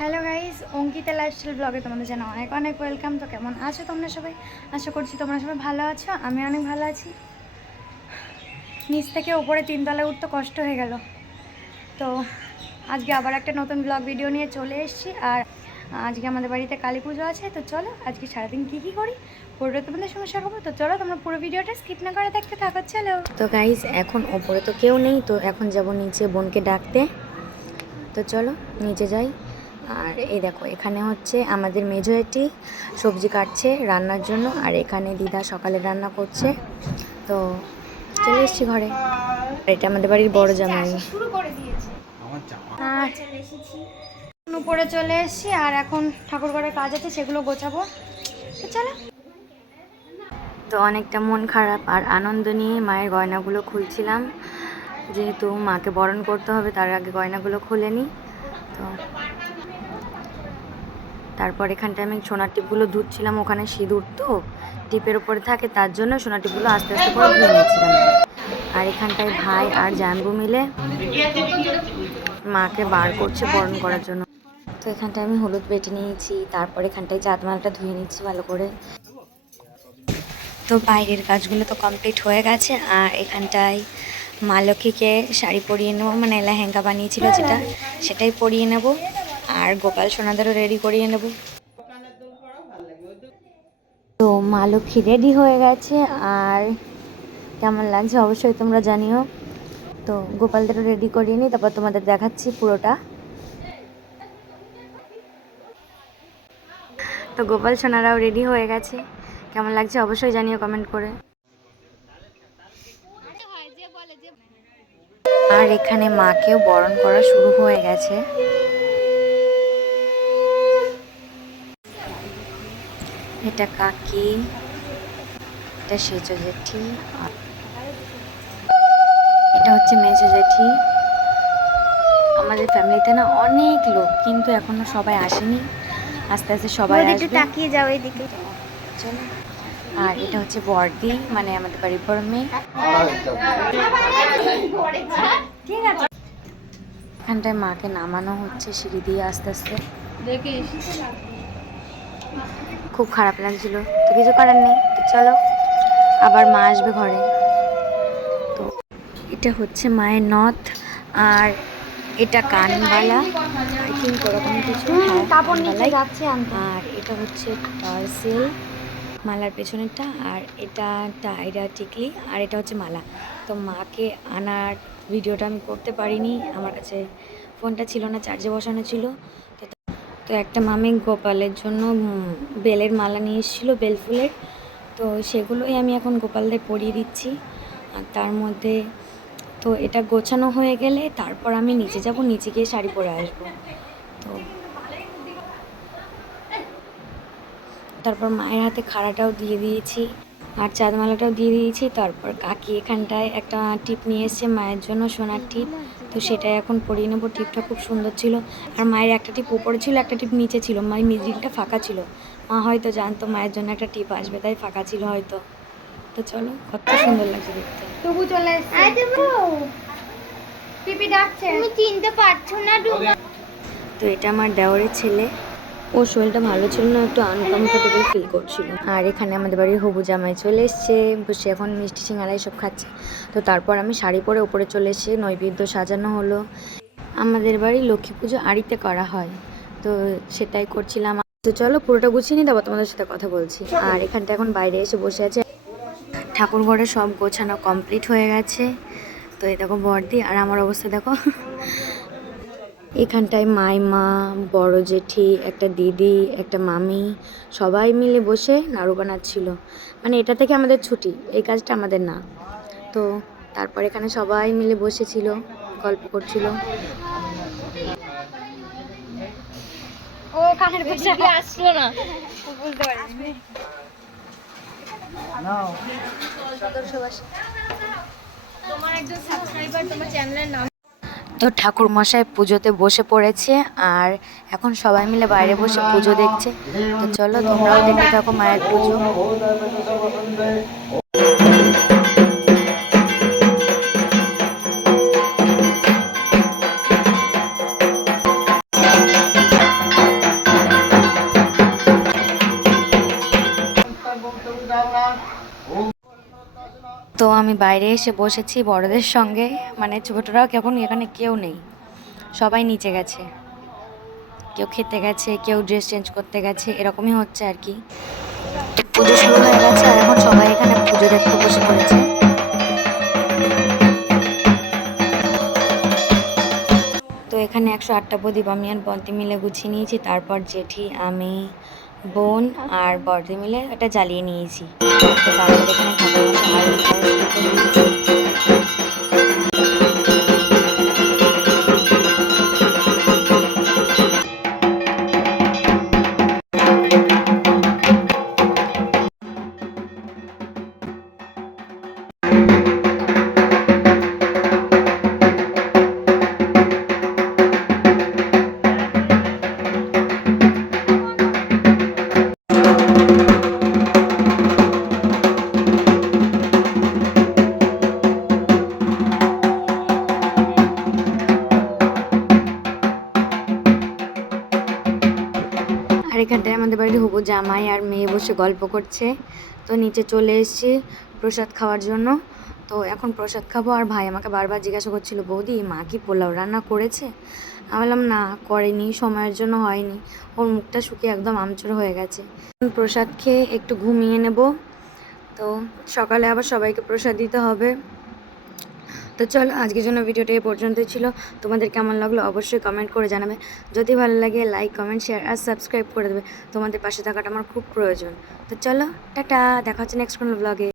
Hello guys, Ankita lifestyle ব্লগে তোমাদের জানা অনেক অনেক ওয়েলকাম। তো কেমন আছো তোমরা সবাই? আশা করছি তোমরা সবাই ভালো আছো। আমি অনেক ভালো আছি। নিচ থেকে ওপরে 3 তলায় উঠতে কষ্ট হয়ে গেল। তো আজকে আবার একটা নতুন ব্লগ ভিডিও নিয়ে চলে এসেছি। আর আজকে আমাদের বাড়িতে কালী পুজো আছে। তো চলো আজকে সারাদিন কী করি পুরোটা তোমাদের সঙ্গে শেয়ার করবো। তো চলো তোমরা পুরো ভিডিওটা স্কিপ না করে দেখতে থাকো। চলো। তো গাইজ এখন ওপরে তো কেউ নেই, তো এখন যাব নিচে বোনকে ডাকতে। তো চলো নিচে যাই। আর এই দেখো এখানে হচ্ছে আমাদের মেজো এটি সবজি কাটছে রান্নার জন্য, আর এখানে দিদা সকালে রান্না করছে। তো চলে এসেছি ঘরে। এটা আমাদের বাড়ির বড় জামাই। উপরে চলে এসেছি আর এখন ঠাকুর ঘরের কাজ আছে, সেগুলো গোছাবো। তো চলো। তো অনেকটা মন খারাপ আর আনন্দ নিয়ে মায়ের গয়নাগুলো খুলছিলাম, যেহেতু মাকে বরণ করতে হবে তার আগে গয়নাগুলো খুলে নিই। তো তারপর এখানটায় আমি সোনার টিপগুলো ধুচ্ছিলাম, ওখানে সিঁদুর তো টিপের ওপরে থাকে, তার জন্য সোনার টিপগুলো আস্তে আস্তে করে ধুয়ে নিচ্ছিলাম। আর এখানটায় ভাই আর জাম্বু মিলে মাকে বার করছে বরণ করার জন্য। তো এখানটায় আমি হলুদ বেটে নিয়েছি, তারপর এখানটায় চাঁদমালটা ধুয়ে নিচ্ছি ভালো করে। তো বাইরের কাজগুলো তো কমপ্লিট হয়ে গেছে। আর এখানটায় মা লক্ষ্মীকে শাড়ি পরিয়ে নেবো, মানে লেহেঙ্গা বানিয়েছিল যেটা, সেটাই পরিয়ে নেব। আর গোপাল সোনাদেরও রেডি করিয়ে নেব। তো মা লক্ষ্মী রেডি হয়ে গেছে, আর কেমন লাগছে অবশ্যই তোমরা জানিও। তো গোপালদেরও রেডি করিয়ে নিই, তারপর তোমাদের দেখাচ্ছি পুরোটা। তো গোপাল সোনারাও রেডি হয়ে গেছে, কেমন লাগছে অবশ্যই জানিও কমেন্ট করে। আর এখানে মাকেও বরণ করা শুরু হয়ে গেছে। এটা কাকি, এটা সেজো জেঠি, এটা হচ্ছে মেজো জেঠি। আমাদের ফ্যামিলিতে না অনেক লোক, কিন্তু এখনো সবাই আসেনি, আস্তে আস্তে সবাই আসবে। একটু তাকিয়ে যাও এইদিকে। চলো। আর এটা হচ্ছে বড়দি, মানে আমাদের বাড়ির বড় মেয়ে। ঠিক আছে। এখানটায় মাকে নামানো হচ্ছে সিঁড়ি দিয়ে আস্তে আস্তে। খুব খারাপ লাগছিল, তো কিছু করার নেই। তো চলো আবার মা আসবে ঘরে। তো এটা হচ্ছে মায়ের নথ, আর এটা কানবালা, আই থিঙ্ক ওরকম কিছু। কাপড় নিচে যাচ্ছে আনতে। আর এটা হচ্ছে টার্সেল মালার পেছনেরটা, আর এটা টাইরা টিকলি, আর এটা হচ্ছে মালা। তো মাকে আনার ভিডিওটা আমি করতে পারিনি, আমার কাছে ফোনটা ছিল না, চার্জে বসানো ছিল। তো একটা মামি গোপালের জন্য বেলের মালা নিয়ে এসেছিলো, বেল ফুলের। তো সেগুলোই আমি এখন গোপালদের পরিয়ে দিচ্ছি। আর তার মধ্যে তো এটা গোছানো হয়ে গেলে তারপর আমি নিচে যাব, নিচে গিয়ে শাড়ি পরে আসবো। তো তারপর মায়ের হাতে খাড়াটাও দিয়ে দিয়েছি, আর চাঁদমালাটাও দিয়ে দিয়েছি। তারপর কাকি এখানটায় একটা টিপ নিয়ে এসছে মায়ের জন্য, সোনার টিপ। তো সেটাই এখন পরিয়ে নেবো। টিপটা খুব সুন্দর ছিল। আর মায়ের একটা টিপ উপরে ছিল, একটা টিপ নিচে ছিল, মায়ের মিডিলটা ফাঁকা ছিল। মা হয়তো জানতো মায়ের জন্য একটা টিপ আসবে, তাই ফাঁকা ছিল হয়তো। তো চলো, কত সুন্দর লাগছে দেখতে। তবু চলে এসেছে। পিপি ডাকছে, তুমি চিনতে পারছো না? তো এটা আমার দেওরের ছেলে। ওর শরীরটা ভালো ছিল না, একটু আনকমফোর্টেবল ফিল করছিল। আর এখানে আমাদের বাড়ির হবু জামাই চলে এসছে, বসে এখন মিষ্টি সিঙ্গারা সব খাচ্ছে। তো তারপর আমি শাড়ি পরে উপরে চলে এসে নৈবেদ্য সাজানো হলো। আমাদের বাড়ি লক্ষ্মী পুজো আড়িতে করা হয়, তো সেটাই করছিলাম। তো চলো পুরোটা গুছিয়ে নিই, তারপর তোমাদের সাথে কথা বলছি। আর এখানটা এখন বাইরে এসে বসে আছে। ঠাকুর ঘরে সব গোছানো কমপ্লিট হয়ে গেছে। তো এই দেখো বড়দি, আর আমার অবস্থা দেখো। এখানটায় মাইমা, বড় জেঠি, একটা দিদি, একটা মামি, সবাই মিলে বসে নাড়ু বানাচ্ছিল। মানে এটা থেকে আমাদের ছুটি, এই কাজটা আমাদের না। তো তারপর এখানে সবাই মিলে বসেছিল, গল্প করছিল। ও কানের পাশে আসলো না, বুঝতে পারিনি। তোমার একজন সাবস্ক্রাইবার তোমার চ্যানেলের নাম। তো ঠাকুর মশাই পুজোতে বসে পড়েছে, আর এখন সবাই মিলে বাইরে বসে পুজো দেখছে। তো চলো তোমরাও দেখতে থাকো মায়ের পুজো। তো আমি বাইরে এসে বসেছি বড়দের সঙ্গে, মানে ছোটরাও এখন এখানে কেউ নেই, সবাই নিচে গেছে, কেউ খেতে গেছে, কেউ ড্রেস চেঞ্জ করতে গেছে, এরকমই হচ্ছে আর কি। তো পুজো শুরু হয়ে গেছে আর এখন সবাই এখানে পুজো দেখতে বসে পড়েছে। তো এখানে 108টা প্রদীপ আমি আর বন্তি মিলে গুছিয়ে নিয়েছি, তারপর জেঠি, আমি, বোন আর বর্দি মিলে এটা জ্বালিয়ে নিয়েছি। তো তারপর এখানে ঠাকুরমশাই আরতি করা শুরু করে দিয়েছি। আর এখানটায় আমাদের বাড়ির হবু জামাই আর মেয়ে বসে গল্প করছে। তো নিচে চলে এসেছি প্রসাদ খাওয়ার জন্য। তো এখন প্রসাদ খাবো। আর ভাই আমাকে বারবার জিজ্ঞাসা করছিল, বৌদি মা কি পোলাও রান্না করেছে? আমি বললাম না, করেনি, সময়ের জন্য হয়নি। ওর মুখটা শুকিয়ে একদম আমচুর হয়ে গেছে। প্রসাদ খেয়ে একটু ঘুমিয়ে নেব। তো সকালে আবার সবাইকে প্রসাদ দিতে হবে। তো চলো, আজকের জন্য ভিডিওটা এই পর্যন্তই ছিল। তোমাদের কেমন লাগলো অবশ্যই কমেন্ট করে জানাবে। যদি ভালো লাগে লাইক, কমেন্ট, শেয়ার আর সাবস্ক্রাইব করে দেবে। তোমাদের পাশে থাকাটা আমার খুব প্রয়োজন। তো চলো, টাটা, দেখা হচ্ছে নেক্সট কোনো ব্লগে।